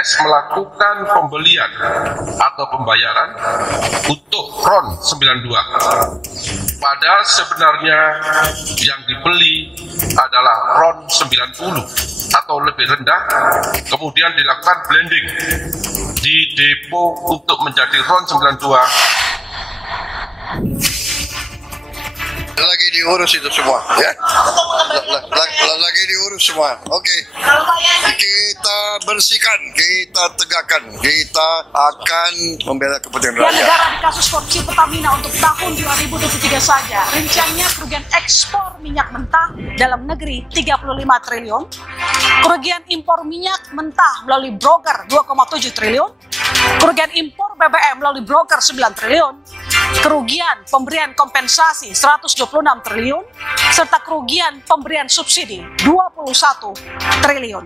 PDAS melakukan pembelian atau pembayaran untuk RON 92. Padahal sebenarnya yang dibeli adalah RON 90 atau lebih rendah, kemudian dilakukan blending di depo untuk menjadi RON 92. Lagi diurus itu semua, ya. Lagi diurus semua. Oke. Kita bersihkan, kita tegakkan, kita akan membela kepentingan rakyat. Negara di kasus korupsi Pertamina untuk tahun 2023 saja, rencananya kerugian ekspor minyak mentah dalam negeri 35 triliun, kerugian impor minyak mentah melalui broker 2,7 triliun, kerugian impor BBM melalui broker 9 triliun, kerugian pemberian kompensasi 126 triliun, serta kerugian pemberian subsidi 21 triliun.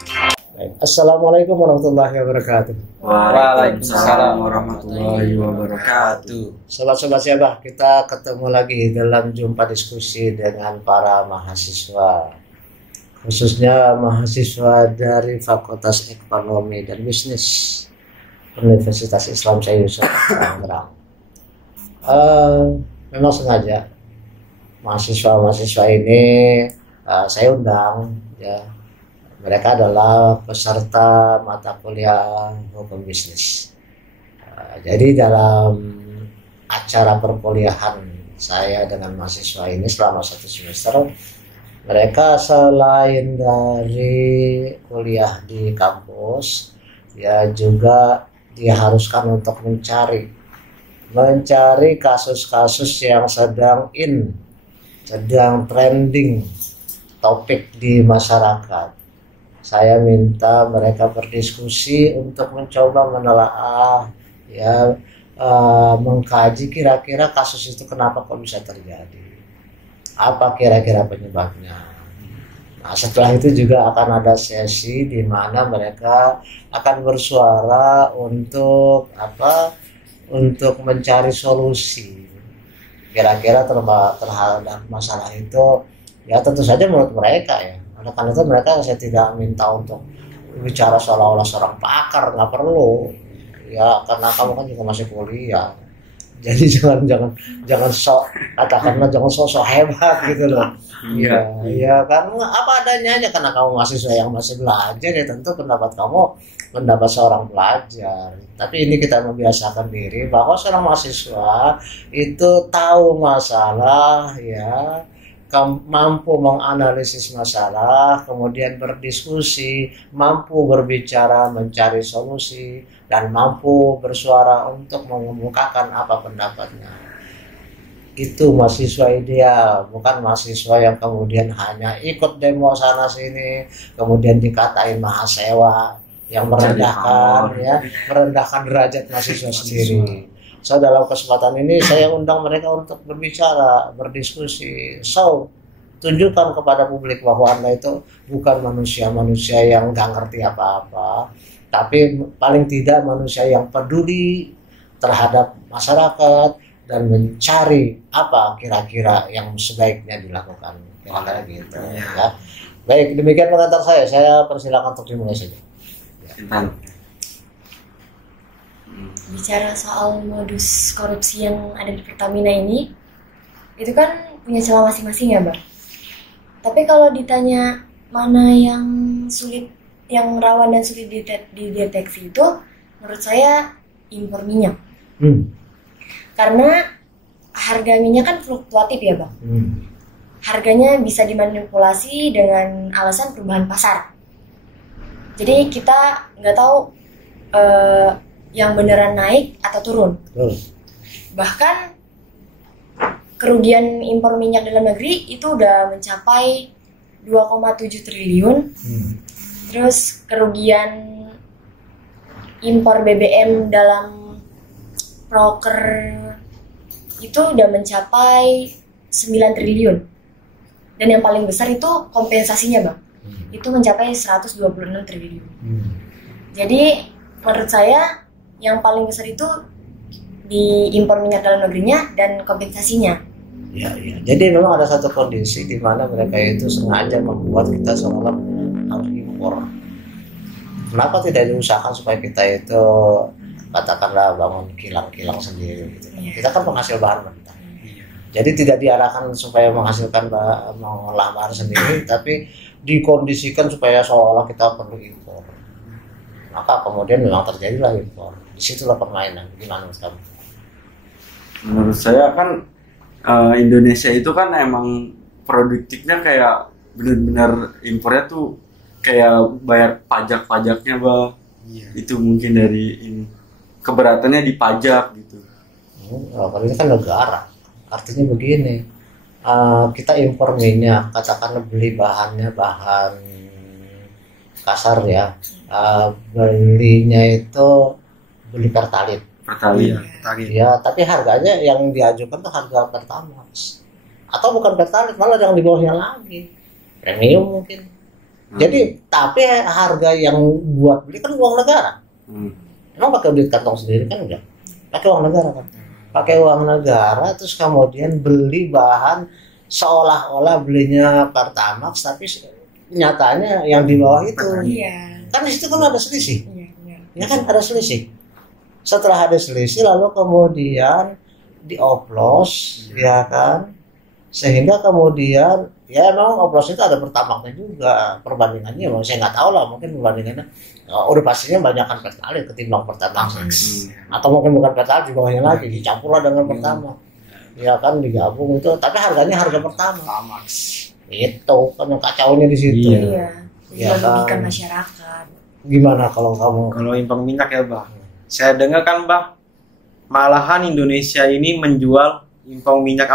Assalamualaikum warahmatullahi wabarakatuh. Waalaikumsalam warahmatullahi wabarakatuh. Sobat-sobat siapa, kita ketemu lagi dalam jumpa diskusi dengan para mahasiswa, khususnya mahasiswa dari Fakultas Ekonomi dan Bisnis Universitas Islam Syekh Yusuf Tangerang. Memang sengaja mahasiswa ini saya undang, ya. Mereka adalah peserta mata kuliah hukum bisnis. Jadi dalam acara perkuliahan saya dengan mahasiswa ini selama 1 semester, mereka selain dari kuliah di kampus, ya juga diharuskan untuk mencari kasus-kasus yang sedang trending topik di masyarakat. Saya minta mereka berdiskusi untuk mencoba menelaah, ya, mengkaji kira-kira kasus itu kenapa kok bisa terjadi, apa kira-kira penyebabnya. Nah, setelah itu juga akan ada sesi di mana mereka akan bersuara untuk mencari solusi kira-kira terhadap masalah itu. Ya tentu saja menurut mereka, ya. Karena itu mereka saya tidak minta untuk bicara seolah-olah seorang pakar, nggak perlu, ya, karena kamu kan juga masih kuliah. Jadi jangan sok hebat gitu loh. Iya kan apa adanya aja, karena kamu mahasiswa yang masih belajar, ya tentu pendapat kamu pendapat seorang pelajar. Tapi ini kita membiasakan diri bahwa seorang mahasiswa itu tahu masalah, ya, mampu menganalisis masalah, kemudian berdiskusi, mampu berbicara, mencari solusi, dan mampu bersuara untuk mengemukakan apa pendapatnya. Itu mahasiswa ideal, bukan mahasiswa yang kemudian hanya ikut demo sana sini, kemudian dikatain mahasiswa yang merendahkan derajat mahasiswa sendiri. So dalam kesempatan ini saya undang mereka untuk berbicara, berdiskusi. So tunjukkan kepada publik bahwa Anda itu bukan manusia yang nggak ngerti apa-apa, tapi paling tidak manusia yang peduli terhadap masyarakat dan mencari apa kira-kira yang sebaiknya dilakukan. Kira-kira gitu, ya. Baik, demikian pengantar saya persilakan untuk dimulai saja. Ya. Bicara soal modus korupsi yang ada di Pertamina ini, itu kan punya celah masing-masing, ya, Bang. Tapi kalau ditanya mana yang sulit, yang rawan dan sulit dideteksi, itu menurut saya impor minyak. Karena harga minyak kan fluktuatif, ya, Bang. Harganya bisa dimanipulasi dengan alasan perubahan pasar. Jadi kita nggak tahu yang beneran naik atau turun. Bahkan kerugian impor minyak dalam negeri itu udah mencapai 2,7 triliun. Terus kerugian impor BBM dalam broker itu udah mencapai 9 triliun. Dan yang paling besar itu kompensasinya, Bang. Itu mencapai 126 triliun. Jadi menurut saya yang paling besar itu di impor minyak dalam negerinya dan kompensasinya. Ya. Jadi memang ada satu kondisi di mana mereka itu sengaja membuat kita seolah harus impor. Kenapa tidak diusahakan supaya kita itu katakanlah bangun kilang-kilang sendiri gitu. Kita kan penghasil bahan mentah. Jadi tidak diarahkan supaya menghasilkan mengolah bahan sendiri, tapi dikondisikan supaya seolah kita perlu impor. Maka kemudian memang terjadilah impor. Disitulah permainan. Gimana Mas kamu? Menurut saya kan Indonesia itu kan emang produktifnya kayak benar-benar impornya tuh kayak bayar pajak-pajaknya, Bang. Iya. Itu mungkin dari ini keberatannya di pajak gitu. Ini kan negara. Artinya begini, kita impor minyak, katakanlah beli bahannya bahan kasar ya, belinya itu beli pertalit. Ya, tapi harganya yang diajukan tuh harga Pertamax. Atau bukan pertalit, malah yang di bawahnya lagi, premium mungkin. Jadi, tapi harga yang buat beli kan uang negara. Emang pakai duit kantong sendiri kan enggak? Pakai uang negara kan? Pakai uang negara, terus kemudian beli bahan seolah-olah belinya Pertamax, tapi nyatanya yang di bawah itu. Kan di situ kan ada selisih. Ya kan ada selisih. Setelah ada selisih, lalu kemudian dioplos, ya kan? Sehingga kemudian ya memang oplos itu ada Pertamaxnya juga, perbandingannya memang saya nggak tahu lah, mungkin perbandingannya udah pastinya banyakkan Pertalite ketimbang Pertamax. Atau mungkin bukan Pertalite, di bawahnya lagi dicampurlah dengan Pertamax, ya kan, digabung itu, tapi harganya harga Pertamax. Itu kan yang kacaunya di situ. Ya, merugikan masyarakat. Gimana kalau kamu? Kalau impor minyak ya Bang, saya dengar kan Bang, malahan Indonesia ini menjual impor minyak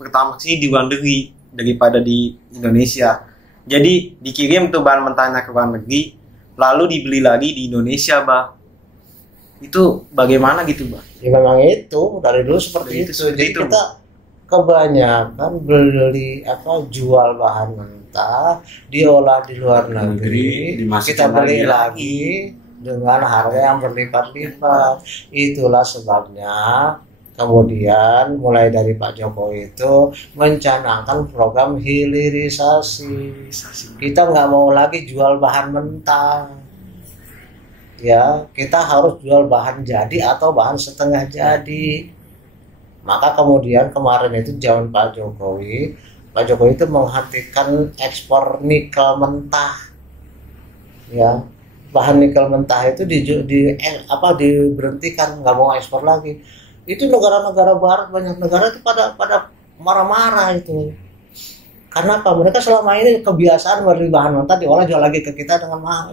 Pertamax ini di luar negeri daripada di Indonesia. Jadi dikirim tuh bahan mentahnya ke luar negeri, lalu dibeli lagi di Indonesia, Bang. Itu bagaimana gitu, Bang? Ya memang itu dari dulu seperti itu. Jadi itu, kita kebanyakan beli jual bahan mentah, diolah di luar negeri, kita beli lagi dengan harga yang berlipat-lipat. Itulah sebabnya kemudian mulai dari Pak Jokowi itu mencanangkan program hilirisasi. Kita nggak mau lagi jual bahan mentah, ya kita harus jual bahan jadi atau bahan setengah jadi. Maka kemudian kemarin itu zaman Pak Jokowi itu menghentikan ekspor nikel mentah, ya bahan nikel mentah itu diberhentikan, nggak mau ekspor lagi. Itu negara-negara barat, banyak negara itu pada marah-marah itu. Karena apa? Mereka selama ini kebiasaan beli bahan mentah diolah jual lagi ke kita dengan mahal.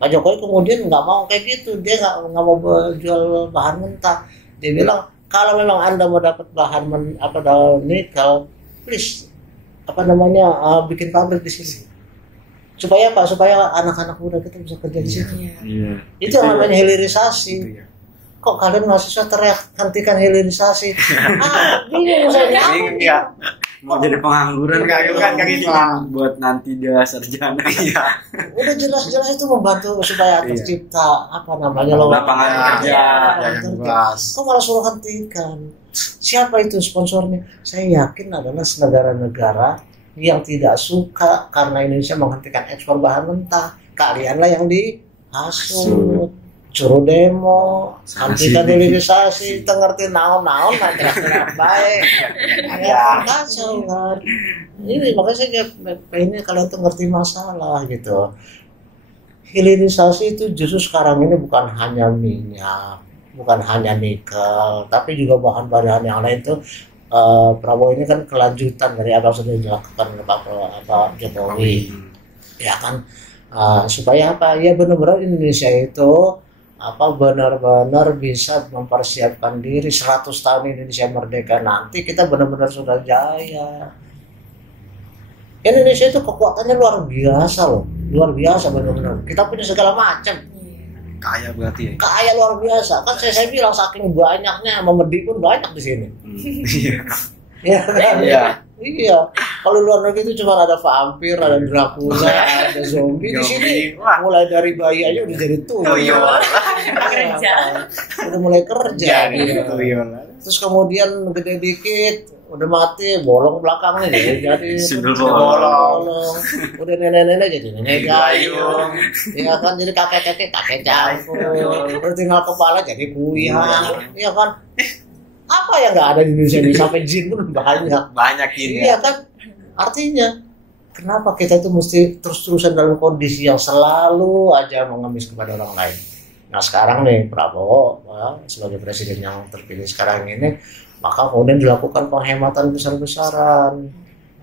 Pak Jokowi kemudian nggak mau kayak gitu, dia nggak mau jual bahan mentah. Dia bilang kalau memang Anda mau dapat bahan nikel, please bikin pabrik di sini. Supaya apa? Supaya anak-anak muda kita bisa kerja di sini. Itu yang namanya hilirisasi. Kok kalian mahasiswa teriak hentikan hilirisasi? Bingung saya. Mau jadi pengangguran kan buat nanti dia sarjana. Udah jelas-jelas itu membantu supaya tercipta lapangan kerja yang luas. Kok malah suruh hentikan? Siapa itu sponsornya? Saya yakin adalah negara-negara yang tidak suka karena Indonesia menghentikan ekspor bahan mentah. Kalianlah yang dihasut. Suruh demo, hentikan hilirisasi, kita ngerti naon-naon, nggak baik. Ya, kacau kan. Ini makanya saya pengennya kalian tuh ngerti masalah gitu. Hilirisasi itu justru sekarang ini bukan hanya minyak, bukan hanya nikel, tapi juga bahan-bahan yang lain tuh. Prabowo ini kan kelanjutan dari apa yang sudah dilakukan oleh Pak Jokowi, ya kan, supaya apa? Ya benar-benar Indonesia itu benar-benar bisa mempersiapkan diri 100 tahun Indonesia merdeka nanti kita benar-benar sudah jaya. Indonesia itu kekuatannya luar biasa loh, luar biasa benar-benar. Kita punya segala macam. Kaya berarti ya. Kaya luar biasa. Kan saya bilang saking banyaknya Memedi pun banyak di sini. Iya kan? Iya. Kalau luar negeri itu cuma ada vampir, ada Dracula, ada zombie. Di sini mulai dari bayi aja udah jadi tuyul. Udah mulai kerja. Terus kemudian gede dikit udah mati, bolong belakangnya jadi Sundel bolong. Udah nenek-nenek jadi nenek gayung. Ya kan, jadi kakek jangkung. Udah tinggal kepala jadi kuyang. Ya kan. Apa yang nggak ada di Indonesia ini, sampai jin pun banyak ini Iya kan, artinya kenapa kita itu mesti terus-terusan dalam kondisi yang selalu aja mengemis kepada orang lain. Nah sekarang nih Prabowo sebagai presiden yang terpilih sekarang ini, maka kemudian dilakukan penghematan besar-besaran.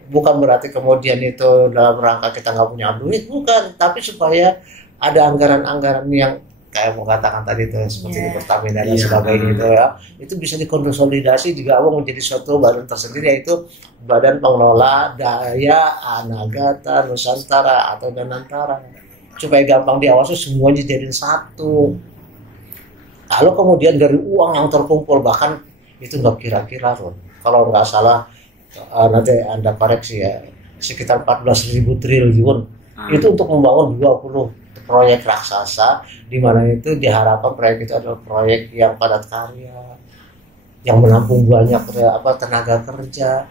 Bukan berarti kemudian itu dalam rangka kita nggak punya duit, bukan, tapi supaya ada anggaran-anggaran yang kayak mau katakan tadi itu seperti di Pertamina dan sebagainya itu ya, itu bisa dikonsolidasi digabung menjadi suatu badan tersendiri, yaitu Badan Pengelola Daya Anagata Nusantara atau Danantara, supaya gampang diawasi, semuanya jadiin satu. Lalu kemudian dari uang yang terkumpul, bahkan itu nggak kira-kira pun, kalau nggak salah nanti Anda koreksi ya, sekitar 14.000 triliun itu untuk membangun 20 proyek raksasa, di mana itu diharapkan proyek itu adalah proyek yang padat karya, yang menampung banyak tenaga kerja.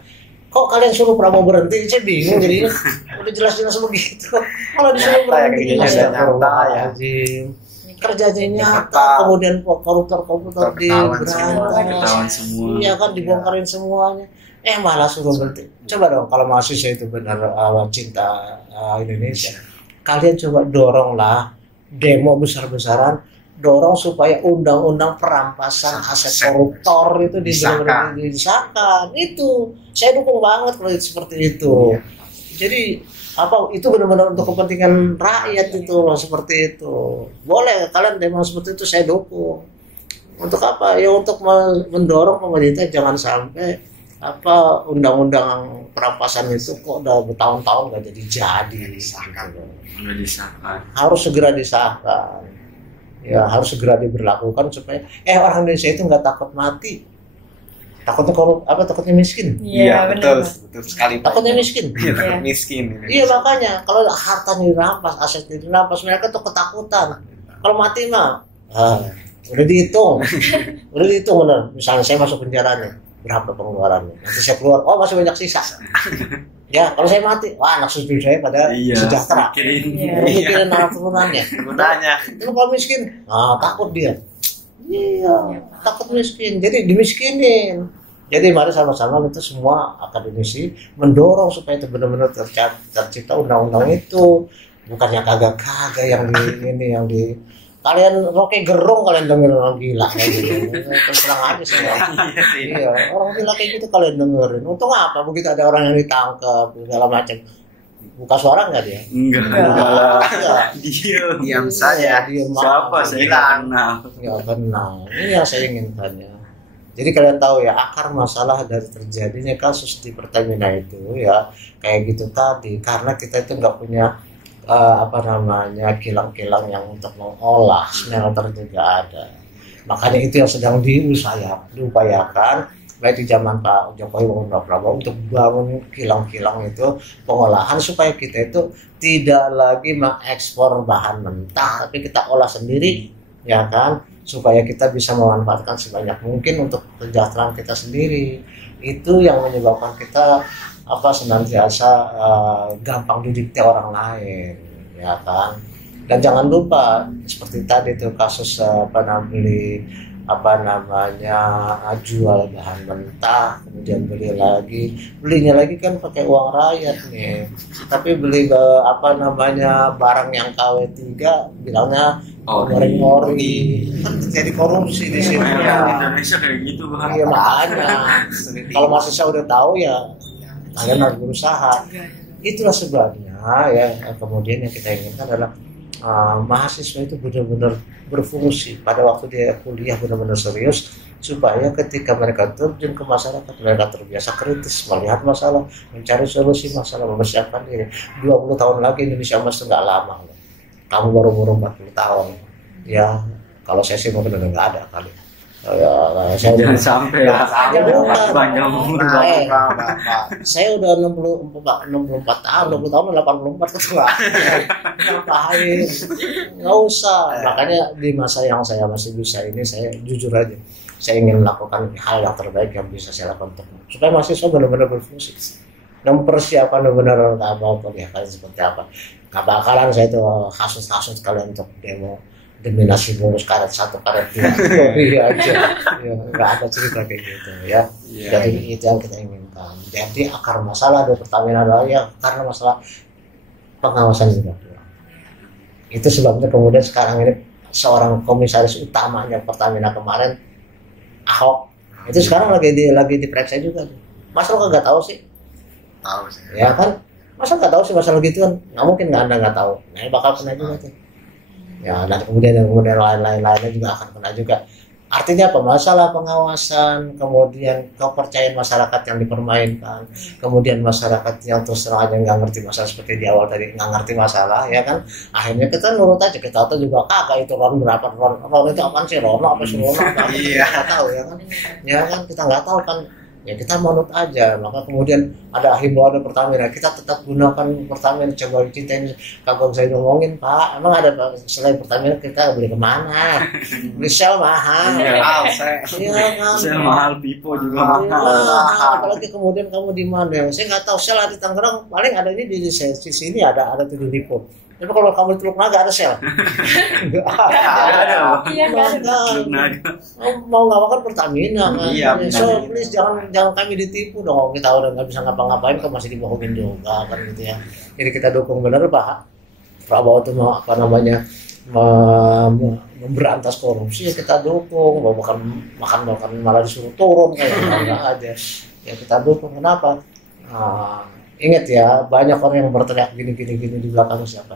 Kok kalian suruh Prabowo berhenti? Saya bingung jadi udah jelas-jelas begitu. Kalau disuruh berhenti, kerjanya nyata, kemudian koruptor ketahuan semua. Iya kan, dibongkarin semuanya. Malah suruh berhenti. Coba dong, kalau mahasiswa itu benar cinta Indonesia, kalian coba doronglah demo besar-besaran, dorong supaya undang-undang perampasan aset koruptor itu disahkan. Itu saya dukung banget kalau itu seperti itu. Jadi itu benar-benar untuk kepentingan rakyat itu loh, seperti itu. Boleh kalian demo seperti itu, saya dukung. Untuk apa? Ya untuk mendorong pemerintah jangan sampai undang-undang perampasan itu kok udah bertahun-tahun nggak jadi disahkan. Nggak disahkan. Harus segera disahkan. Ya harus segera diberlakukan supaya orang Indonesia itu nggak takut mati. Takutnya miskin. Iya betul sekali. Takutnya miskin. Iya miskin. Iya makanya kalau hartanya dirampas, asetnya dirampas, mereka tuh ketakutan. Kalau mati mah udah dihitung benar. Misalnya saya masuk penjara nih, berapa pengeluarannya? Nanti saya keluar, masih banyak sisa. Ya kalau saya mati, anak cucu saya pada sejahtera. Mikirin anak turunannya. Itu kalau miskin, takut dia. Iya, takut miskin. Jadi dimiskinin. Jadi mari sama-sama itu semua akademisi mendorong supaya itu benar-benar tercipta undang-undang itu. Bukannya kagak-kagak yang di kalian roke gerung, kalian denger orang gila kayak gitu. Terserang aja sih. Iya, orang gila kayak gitu kalian dengerin. Untung apa? Begitu ada orang yang ditangkap segala macam. Buka suara nggak dia? Enggak. Diam saja. Siapa saya kenal? Ya kenal. Ini yang saya inginkan ya. Jadi kalian tahu ya, akar masalah dari terjadinya kasus di Pertamina itu ya kayak gitu tadi, karena kita itu nggak punya kilang-kilang yang untuk mengolah smelter juga ada. Makanya itu yang sedang diupayakan baik di zaman Pak Jokowi maupun Pak Prabowo untuk bangun kilang-kilang itu pengolahan supaya kita itu tidak lagi mengekspor bahan mentah, tapi kita olah sendiri, ya kan, supaya kita bisa memanfaatkan sebanyak mungkin untuk kesejahteraan kita sendiri. Itu yang menyebabkan kita senantiasa gampang didikte orang lain, ya kan. Dan jangan lupa seperti tadi tuh kasus jual bahan mentah kemudian belinya lagi kan pakai uang rakyat nih, tapi beli barang yang KW3 bilangnya ori kan jadi korupsi di sini. Indonesia kayak gitu Bang. Iya makanya kalau mahasiswa udah tahu ya kalian harus berusaha. Itulah sebabnya ya kemudian yang kita inginkan adalah mahasiswa itu benar-benar berfungsi pada waktu dia kuliah, benar-benar serius, supaya ketika mereka terjun ke masyarakat mereka terbiasa kritis melihat masalah, mencari solusi masalah, mempersiapkan diri. 20 tahun lagi Indonesia masih nggak lama. Kamu baru 40 tahun ya, kalau saya sih mungkin udah nggak ada kali. Saya jangan sampai panjang umur saya udah 64 tahun, 20 tahun 84 ketua. Ngapain? Nggak usah. Makanya di masa yang saya masih bisa ini, saya jujur aja, saya ingin melakukan hal yang terbaik yang bisa saya lakukan untuk supaya mahasiswa benar-benar berfungsi, mempersiapkan benar-benar nggak mau kuliah kalian seperti apa. Nggak bakalan saya itu hasut kalian untuk demo demi nasi bungkus karet 1 karet 2 iya aja ya, nggak ada cerita kayak gitu ya. Jadi itu yang kita inginkan. Jadi akar masalah dari Pertamina adalah ya karena masalah pengawasan juga kurang. Itu sebabnya kemudian sekarang ini seorang komisaris utamanya Pertamina kemarin Ahok itu sekarang lagi diperiksa juga. Masa lo nggak tahu sih? Tahu sih. Ya kan? Masa nggak tahu sih masalah gitu kan? Nggak mungkin Anda nggak tahu. Nah, ini bakal kena juga tuh. Ya, dan kemudian lainnya juga akan kena juga. Artinya apa? Masalah pengawasan, kemudian kepercayaan masyarakat yang dipermainkan, kemudian masyarakat yang terus terang aja nggak ngerti masalah seperti di awal tadi nggak ngerti masalah, ya kan? Akhirnya kita nurut aja, kita tahu juga kagak itu ron berapa ron itu apaan sih Rono apa sih Rono? Iya. Kita tahu ya kan? Ya kan kita nggak tahu kan? Ya kita manut aja. Maka kemudian ada himbauan Pertamina, kita tetap gunakan Pertamina. Coba kita ini kagak saya ngomongin Pak, emang ada selain Pertamina kita beli kemana? Beli Shell mahal. Iya kan? Shell mahal, Pipo juga mahal. Apalagi kemudian kamu di mana? Saya nggak tahu Shell di Tangerang paling ada ini di sini ada tuh di Lipo. Tapi kalau kamu di Teluk Naga ada Shell. Nggak ada. Iya, nggak ada. Mau nggak makan Pertamina kan? Iya, So please jangan kami ditipu dong. Kita udah nggak bisa ngapa-ngapain kok masih dibohongin juga kan gitu ya. Jadi kita dukung bener Pak Prabowo itu apa namanya memberantas korupsi ya kita dukung. Mau makan malah disuruh turun kayak nggak aja. Ya kita dukung. Kenapa? Ingat ya, banyak orang yang berteriak gini di belakang siapa?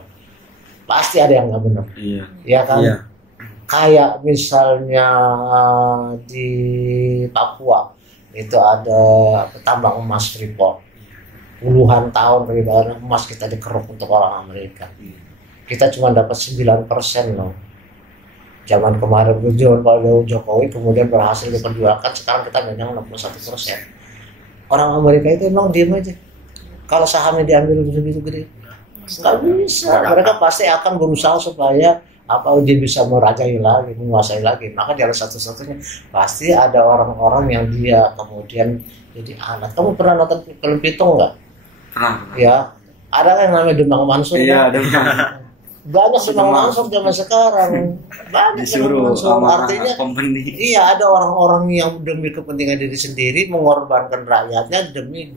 Pasti ada yang nggak benar. Iya. Ya kan? Iya. Kayak misalnya di Papua itu ada tambang emas Freeport. Puluhan tahun peribahasa emas kita dikeruk untuk orang Amerika. Kita cuma dapat 9% loh. Zaman kemarin Pak Jokowi kemudian berhasil diperjuangkan, sekarang kita megang 61%. Orang Amerika itu emang diem aja. Kalau sahamnya diambil begitu gede, nggak bisa. Mereka pasti akan berusaha supaya dia bisa merajai lagi, menguasai lagi. Maka jalan satu-satunya pasti ada orang-orang yang dia kemudian jadi alat. Kamu pernah nonton film Pitung nggak? Pernah. Ya, ada yang namanya Demang Mansur. Iya, kan? Banyak Demang Mansur zaman sekarang. Banyak disuruh sama artinya company. Iya, ada orang-orang yang demi kepentingan diri sendiri mengorbankan rakyatnya demi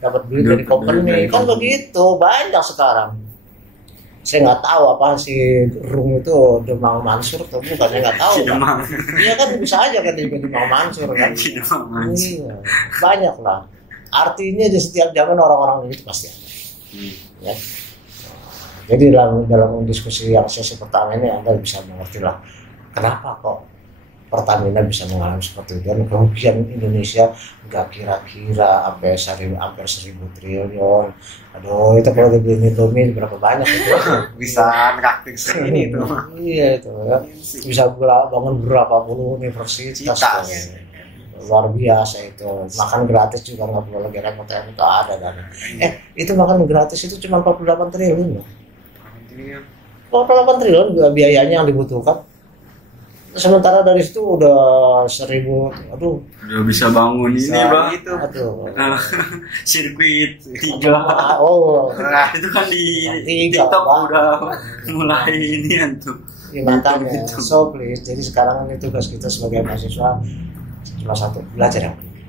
dapat duit dari company. Kan begitu, banyak sekarang. Saya nggak tahu apa si Rung itu Demang Mansur atau bukan, saya nggak tahu. Kan? Iya kan bisa aja kan dia Demang Mansur kan. Iya, banyak lah. Artinya di setiap zaman orang-orang itu pasti ada. Ya. Jadi dalam diskusi yang sesi pertama ini Anda bisa mengerti lah kenapa kok Pertamina bisa mengalami seperti itu, dan kerugian Indonesia nggak kira-kira hampir 1.000 triliun. Aduh, itu kalau dibeli Indomie berapa banyak itu? Bisa praktik ini itu. Iya itu ya. Bisa bangun berapa puluh universitas. Luar biasa itu. Makan gratis juga nggak perlu lagi repot itu ada dana. Itu makan gratis itu cuma 48 triliun loh. 48 triliun biayanya yang dibutuhkan. Sementara dari situ udah 1.000, aduh. Udah bisa bangun ini Bang. Itu. Aduh. Sirkuit 3. Itu kan di TikTok udah mulai ini tuh. Ya, makanya, so please. Jadi sekarang ini tugas kita sebagai mahasiswa cuma satu, belajar yang benar.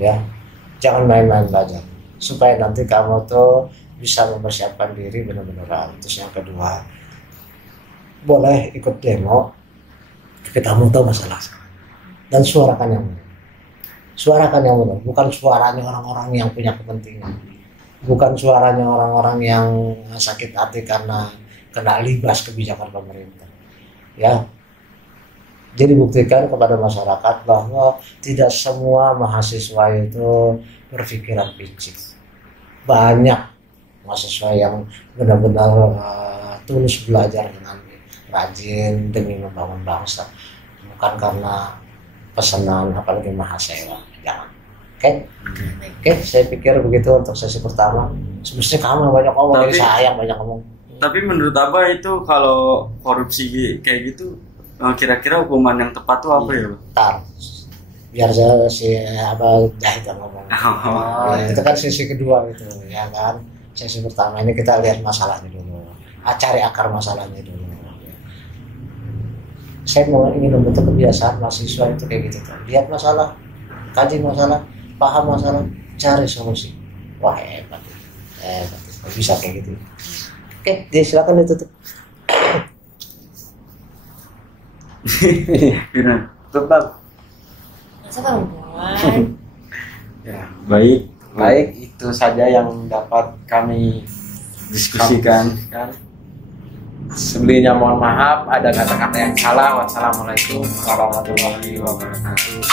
Ya, jangan main-main belajar. Supaya nanti kamu tuh bisa mempersiapkan diri benar-benar. Terus yang kedua, boleh ikut demo, tapi kamu tahu masalah dan suarakan yang benar. Suarakan yang benar, bukan suaranya orang-orang yang punya kepentingan, bukan suaranya orang-orang yang sakit hati karena kena libas kebijakan pemerintah. Ya, jadi buktikan kepada masyarakat bahwa tidak semua mahasiswa itu berpikiran picik. Banyak mahasiswa yang benar-benar tulus belajar dengan rajin demi membangun bangsa, bukan karena pesanan apalagi mahasiswa. Jangan. Oke, saya pikir begitu untuk sesi pertama. Semestinya kamu banyak ngomong, jadi saya banyak ngomong. Tapi menurut Abah itu kalau korupsi kayak gitu Kira-kira hukuman yang tepat tuh apa ya, Bang? Ntar biar si apa Jahit yang ngomong. Ya, itu kan sisi kedua gitu ya kan. Sisi pertama ini kita lihat masalahnya dulu, cari akar masalahnya dulu. Saya mau ingin membentuk kebiasaan mahasiswa itu kayak gitu tuh. Lihat masalah, kaji masalah, paham masalah, cari solusi. Wah hebat, bisa kayak gitu. Oke, silakan ditutup. Tetap. Masa perempuan? Ya, baik. Baik, itu saja yang dapat kami Diskusikan. Sebelumnya mohon maaf ada kata-kata yang salah. Wassalamualaikum warahmatullahi wabarakatuh.